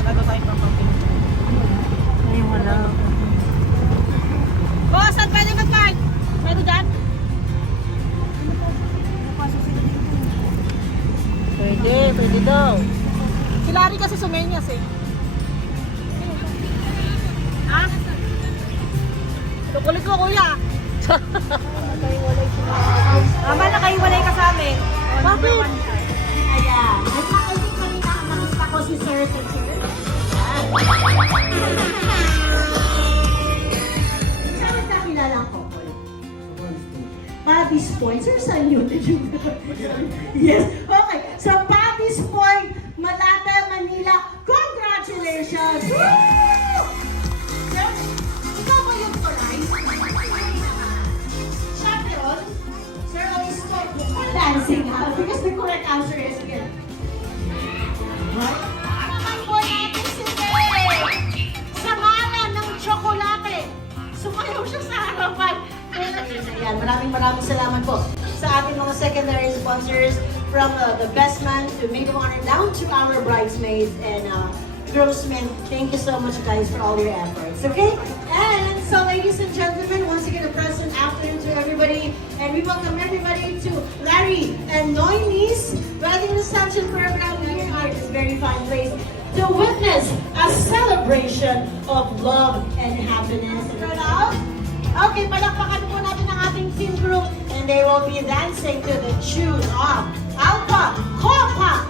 Wala daw tayong pampapin. Ngayon wala. Boss, saan pwede mag-park? Pwede dyan? Pwede daw. Si Larry kasi sumenyas eh. Ha? Tukulit ko kuya. Tama na kayo walay ka sa amin. Bakit? Ayan. At I think kanina nakita ko si Sir and Sir. Ayan. Saan magkakilala ang couple? Bobby's Point. Sir, saan yun? Yes. Okay. So, Bobby's Point, Malata, Manila. Congratulations! Woo! Sir, ikaw ba yung turay? Chaperon? Sir, always spoke for dancing, ha? Because the correct answer is again. Right? Naman po natin si Sir! Sa ngalan ng tsokolate, sumayaw siya sa harapan. Ayan, maraming salamat po sa ating mga secondary sponsors from the best man to maid of honor down to our bridesmaids and groomsmen. Thank you so much guys for all your efforts, okay? And so ladies and gentlemen, once again a pleasant afternoon to everybody, and we welcome everybody to Larry and Noemi's wedding reception program here at this very fine place to witness a celebration of love and happiness. Okay, palakpakan po natin ang ating team group, and they will be dancing to the tune of Alpha Coca.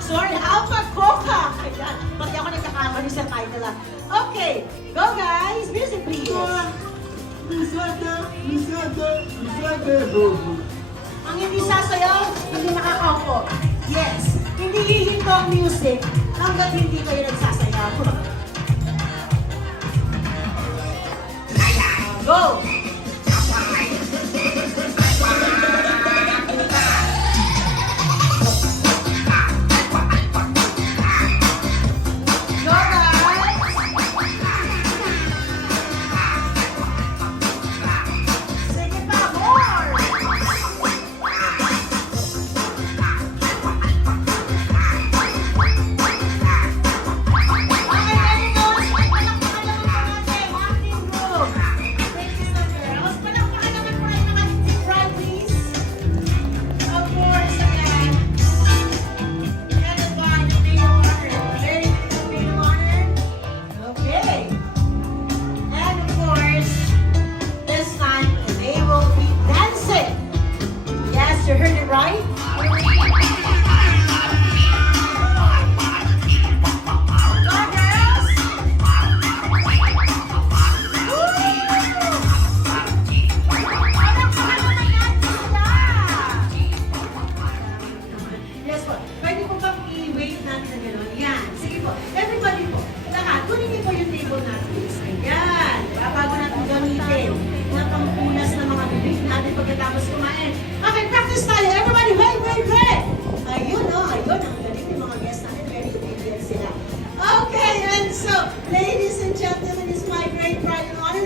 Sorry, Alpha Coca. Ayan, pati ako nagkakamali sa title. Okay, go guys. Music please. Ang hindi sasayaw, hindi nakakaupo. Yes, hindi hihinto ang music hanggat hindi kayo nagsasayaw. Go!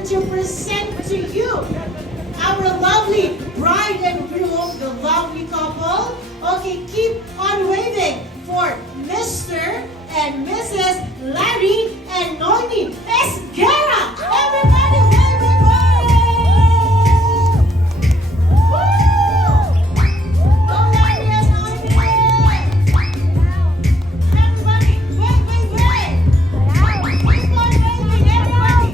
To present to you our lovely bride and groom, the lovely couple. Okay, keep on waving for Mr. and Mrs. Larry and Noemi Esguerra. Everybody, wave, wave, wave! Woo! Go Larry and Noemi! Everybody, wave, wave, wave! Keep on waving, everybody!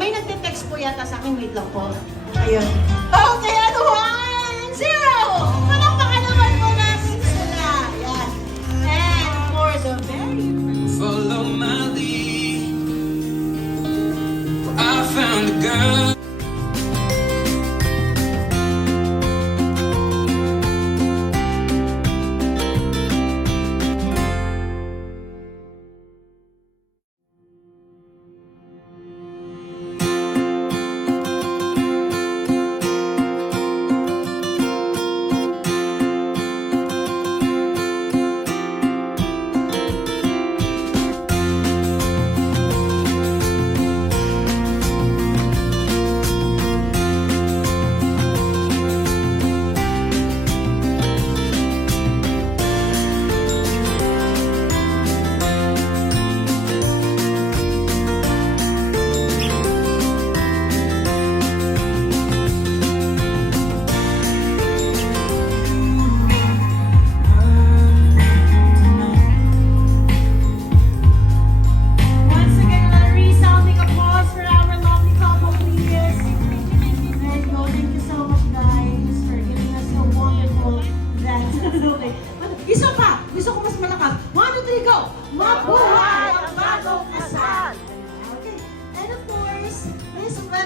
May nagte-text po yata sa akin. Wait lang po. Ayun. Okay, and 1, 0! Palakpakan naman po natin sila. Yan. And for the very first... Follow my lead. I found a girl.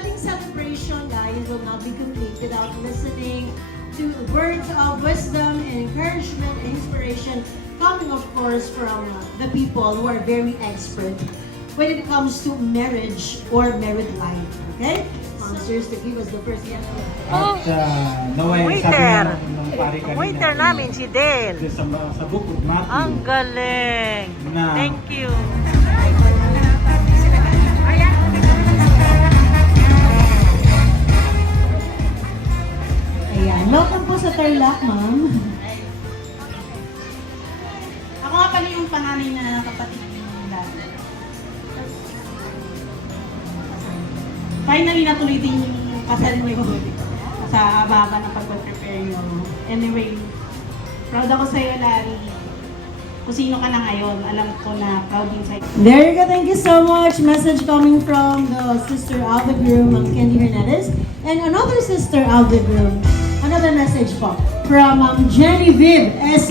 wedding celebration, guys, will not be complete without listening to words of wisdom and encouragement and inspiration coming, of course, from the people who are very expert when it comes to marriage or married life. Okay? Sponsors to give us the first answer. At naway, Waiter. sabi nga ng pare kanina, Waiter namin, si Del. sa book of Matthew, Ang galing. Na- Thank you. Ayan. Welcome po sa Tarlac, ma'am. Ako nga pala yung panganay na kapatid ng dati. Finally, natuloy din yung kasal niyo sa baba ng pag-prepare niyo. Anyway, proud ako sa'yo, Larry. Kung sino ka na ngayon, alam ko na proud din sa'yo. There you go. Thank you so much. Message coming from the sister of the groom, Candy Hernandez. And another sister of the groom. Another message po from Genevieve S.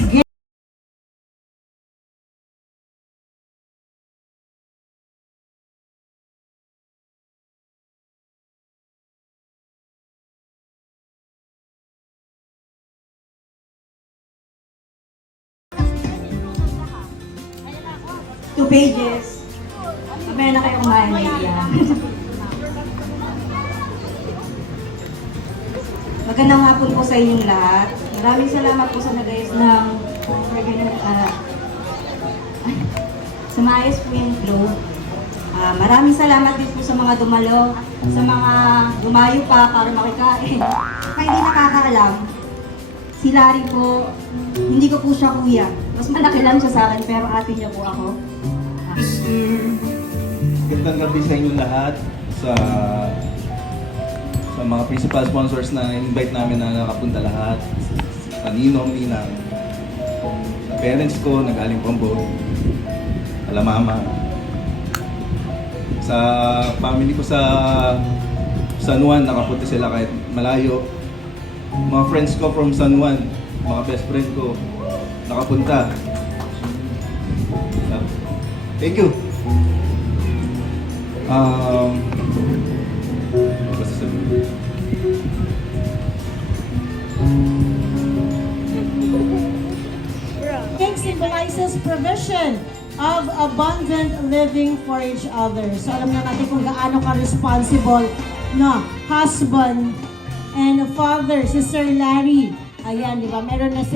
Two pages. Mamaya na kayo kumain, Lydia. Magandang hapon po sa inyong lahat. Maraming salamat po sa nagayos ng sa maayos po yung flow. Maraming salamat din po sa mga dumalo, sa mga dumayo pa para makikain. Kaya hindi nakakaalam, si Larry po, hindi ko po siya kuya. Mas malaki lang siya sa akin, pero ate niya po ako. Gandang gabi sa inyong lahat, sa mga principal sponsors na invite namin na nakapunta lahat, sa Ninong, Ninang, sa parents ko na galing Pambo, ala mama, sa family ko sa San Juan, nakapunta sila kahit malayo, mga friends ko from San Juan, mga best friend ko, nakapunta. Thank you. Basta sabihin. King symbolizes provision of abundant living for each other. So alam na natin kung gaano ka-responsible na husband and father, si Sir Larry. Ayan, di ba? Meron na